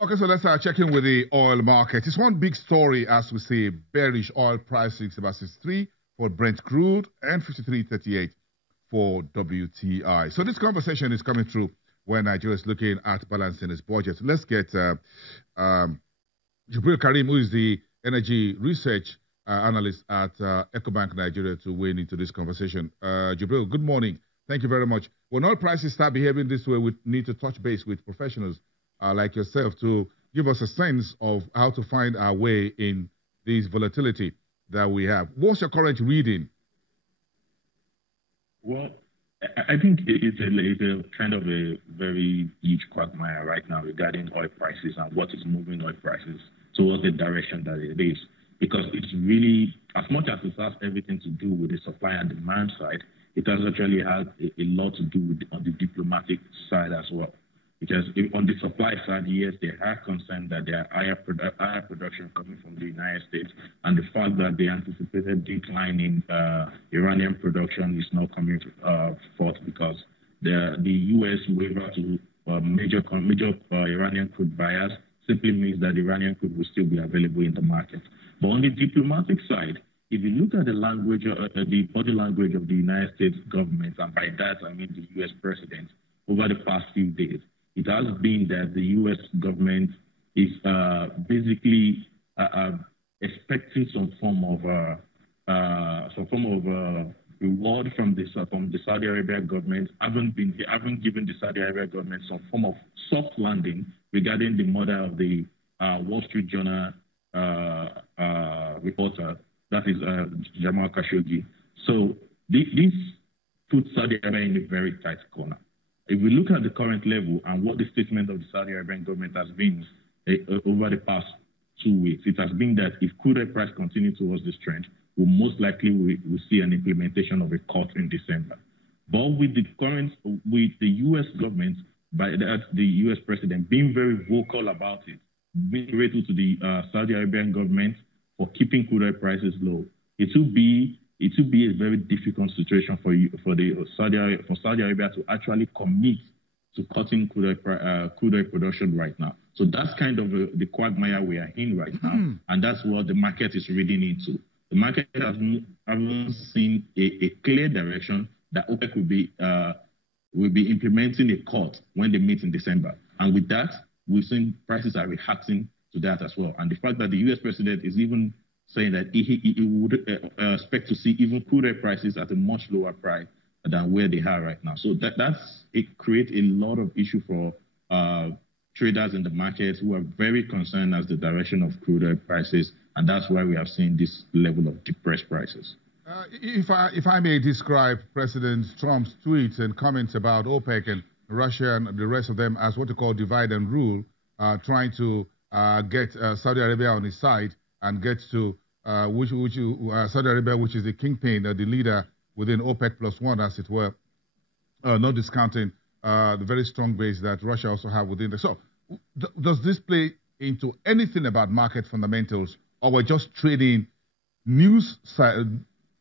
Okay, so let's check in with the oil market. It's one big story as we see bearish oil pricing about 63 for Brent crude and 53.38 for WTI. So this conversation is coming through when Nigeria is looking at balancing its budget. Let's get Jibril Karim, who is the energy research analyst at EcoBank Nigeria, to weigh into this conversation. Jibril, good morning. Thank you very much. When oil prices start behaving this way, we need to touch base with professionals like yourself to give us a sense of how to find our way in this volatility that we have. What's your current reading? Well, I think it's a kind of a very huge quagmire right now regarding oil prices and what is moving oil prices towards the direction that it is. Because it's really, as much as it has everything to do with the supply and demand side, it has actually had a lot to do with on the diplomatic side as well. Because on the supply side, yes, they are concerned that there are higher production coming from the United States, and the fact that the anticipated decline in Iranian production is not coming forth because the U.S. waiver to major Iranian crude buyers simply means that Iranian crude will still be available in the market. But on the diplomatic side, if you look at the language, the body language of the United States government, and by that I mean the U.S. president, over the past few days, it has been that the U.S. government is basically expecting some form of reward from the Saudi Arabia government. Haven't given the Saudi Arabia government some form of soft landing regarding the murder of the Wall Street Journal reporter, that is Jamal Khashoggi. So this puts Saudi Arabia in a very tight corner. If we look at the current level and what the statement of the Saudi Arabian government has been over the past 2 weeks, it has been that if crude oil price continues towards this trend, we'll most likely we'll see an implementation of a cut in December. But with the U.S. government, the U.S. president being very vocal about it, being grateful to the Saudi Arabian government for keeping crude oil prices low, it will be a very difficult situation for Saudi Arabia to actually commit to cutting crude oil production right now. So that's kind of the quagmire we are in right now, and that's what the market is reading into. The market hasn't seen a clear direction that OPEC will be implementing a cut when they meet in December, and with that, we've seen prices are reacting to that as well. And the fact that the U.S. president is even saying that he would expect to see even crude oil prices at a much lower price than where they are right now. So it creates a lot of issue for traders in the market who are very concerned as the direction of crude oil prices, and that's why we have seen this level of depressed prices. If I may describe President Trump's tweets and comments about OPEC and Russia and the rest of them as what you call divide and rule, trying to get Saudi Arabia on his side and get to Saudi Arabia, which is the kingpin, the leader within OPEC +1, as it were, not discounting the very strong base that Russia also have within it. So does this play into anything about market fundamentals, or we're just trading news?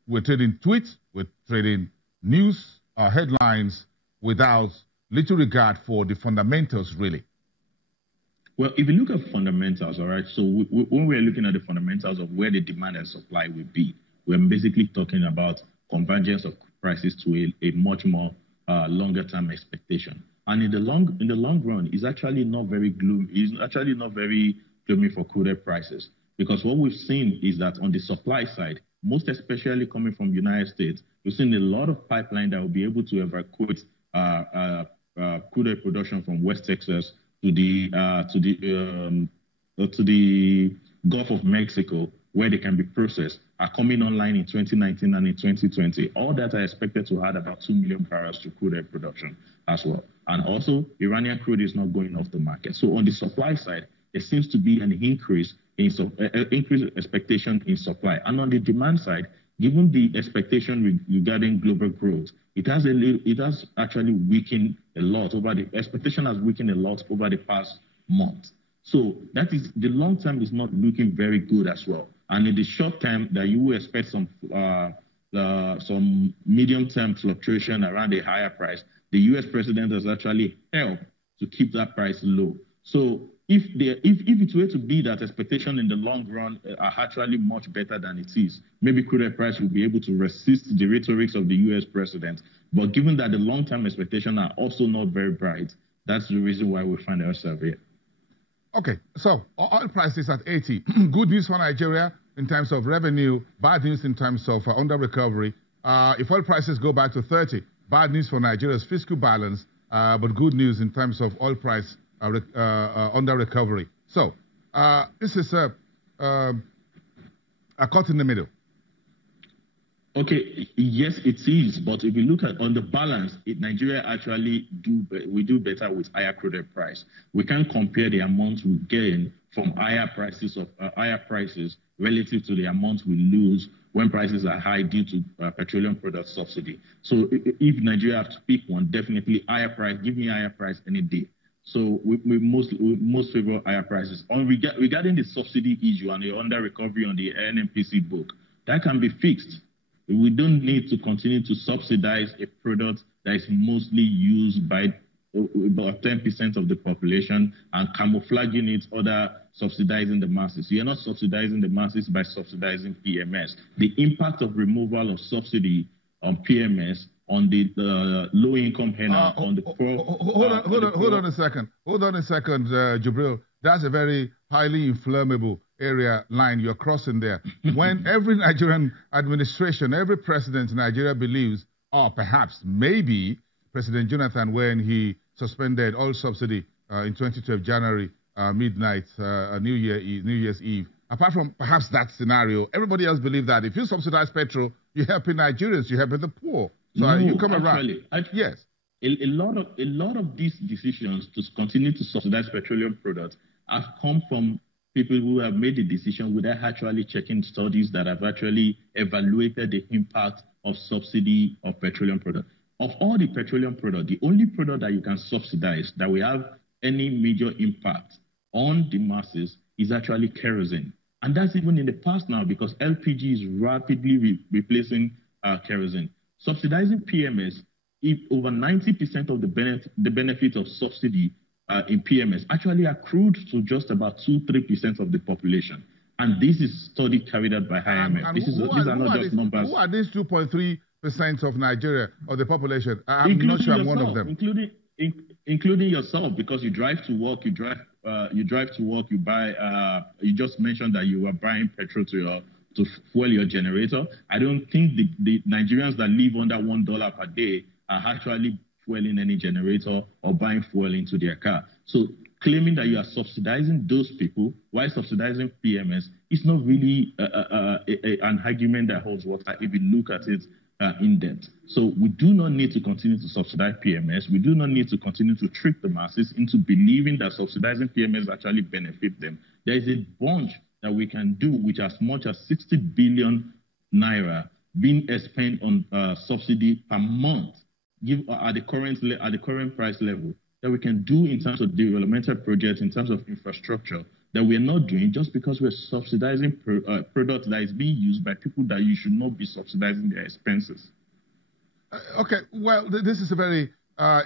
We're trading tweets, we're trading news headlines without little regard for the fundamentals, really? Well, if you look at fundamentals, all right, so when we're looking at the fundamentals of where the demand and supply will be, we're basically talking about convergence of prices to a much more longer-term expectation. And in the long run, it's actually not very gloomy. It's actually not very gloomy for crude oil prices, because what we've seen is that on the supply side, most especially coming from the United States, we've seen a lot of pipeline that will be able to evacuate crude oil production from West Texas to the Gulf of Mexico, where they can be processed, are coming online in 2019 and in 2020. All that are expected to add about 2 million barrels to crude oil production as well. And also, Iranian crude is not going off the market. So on the supply side, there seems to be an increased expectation in supply. And on the demand side, given the expectation regarding global growth, it has actually weakened a lot the expectation has weakened a lot over the past month. So that is, the long term is not looking very good as well. And in the short term, that you will expect some medium term fluctuation around a higher price. The U.S. president has actually helped to keep that price low. So if it were to be that expectation in the long run are actually much better than it is, maybe crude oil price will be able to resist the rhetorics of the U.S. president. But given that the long-term expectations are also not very bright, that's the reason why we find ourselves here. Okay, so oil prices at 80. Good news for Nigeria in terms of revenue, bad news in terms of under recovery. If oil prices go back to 30, bad news for Nigeria's fiscal balance, but good news in terms of oil price under recovery. So this is a cut in the middle. Okay, yes, it is. But if you look at on the balance, Nigeria actually do better with higher crude oil price. We can't compare the amount we gain from higher prices relative to the amount we lose when prices are high due to petroleum product subsidy. So if Nigeria have to pick one, definitely higher price. Give me higher price any day. So we most favor higher prices. Regarding the subsidy issue and the under recovery on the NNPC book, that can be fixed. We don't need to continue to subsidize a product that is mostly used by about 10% of the population and camouflaging it other subsidizing the masses. You're not subsidizing the masses by subsidizing PMS. The impact of removal of subsidy on PMS on the low-income earner, on the poor... Hold on a second, Jubril. That's a very highly inflammable line you're crossing there. When every Nigerian administration, every president in Nigeria believes, or perhaps maybe President Jonathan, when he suspended all subsidy in 2012 January midnight, New Year's Eve. Apart from perhaps that scenario, everybody else believes that if you subsidize petrol, you're helping Nigerians, you're helping the poor. So no, you come around. Yes. A lot of these decisions to continue to subsidize petroleum products have come from people who have made the decision without actually checking studies that have actually evaluated the impact of subsidy of petroleum products. Of all the petroleum products, the only product that you can subsidize that will have any major impact on the masses is actually kerosene. And that's even in the past now because LPG is rapidly replacing kerosene. Subsidizing PMS, if over 90% of the benefit of subsidy in PMS actually accrued to just about 2-3% of the population. And this is study carried out by IMF. These are not just numbers. Who are these 2.3% of Nigeria, or the population? I'm not sure I'm one of them. Including yourself, because you drive to work, you buy, you just mentioned that you were buying petrol to fuel your generator. I don't think the Nigerians that live under $1 per day are actually fueling any generator or buying fuel into their car. So claiming that you are subsidizing those people while subsidizing PMS is not really an argument that holds water if you look at it in depth. So we do not need to continue to subsidize PMS. We do not need to continue to trick the masses into believing that subsidizing PMS actually benefit them. There is a bunch that we can do with as much as 60 billion naira being spent on subsidy per month at the current price level that we can do in terms of developmental projects, in terms of infrastructure, that we're not doing just because we're subsidizing products that is being used by people that you should not be subsidizing their expenses. Okay, well, this is a very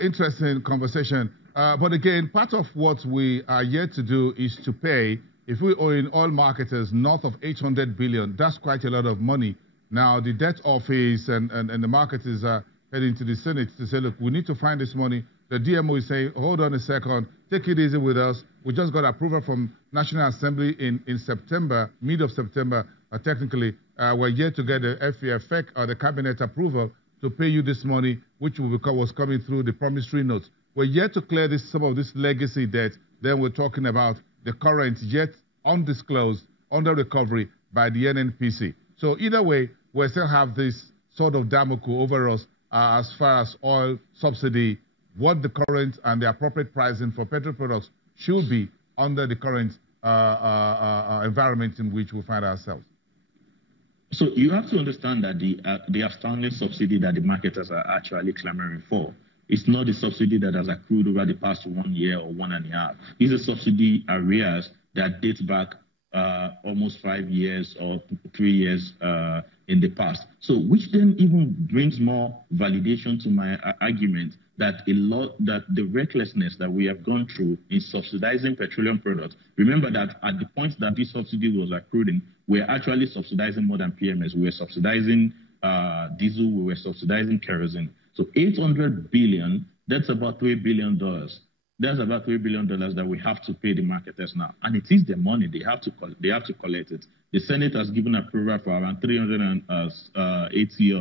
interesting conversation. But again, part of what we are yet to do is to pay, if we owe in oil marketers north of 800 billion, that's quite a lot of money. Now, the debt office and the marketers are heading to the Senate to say, look, we need to find this money. The DMO is saying, hold on a second, take it easy with us. We just got approval from National Assembly in September, mid of September, technically. We're yet to get the FEFEC or the cabinet approval to pay you this money, which was coming through the promissory notes. We're yet to clear some of this legacy debt. Then we're talking about the current yet undisclosed under recovery by the NNPC. So either way, we still have this sort of Damocles over us as far as oil subsidy, what the current and the appropriate pricing for petrol products should be under the current environment in which we find ourselves. So you have to understand that the outstanding subsidy that the marketers are actually clamoring for is not the subsidy that has accrued over the past 1 year or 1.5. These are subsidy arrears that date back almost 5 years or 3 years in the past. So which then even brings more validation to my argument that the recklessness that we have gone through in subsidizing petroleum products. Remember that at the point that this subsidy was accruing, we're actually subsidizing more than PMS. We were subsidizing diesel, we were subsidizing kerosene. So 800 billion, that's about $3 billion. That's about $3 billion that we have to pay the marketers now. And it is the money. They have to collect it. The Senate has given approval for around 380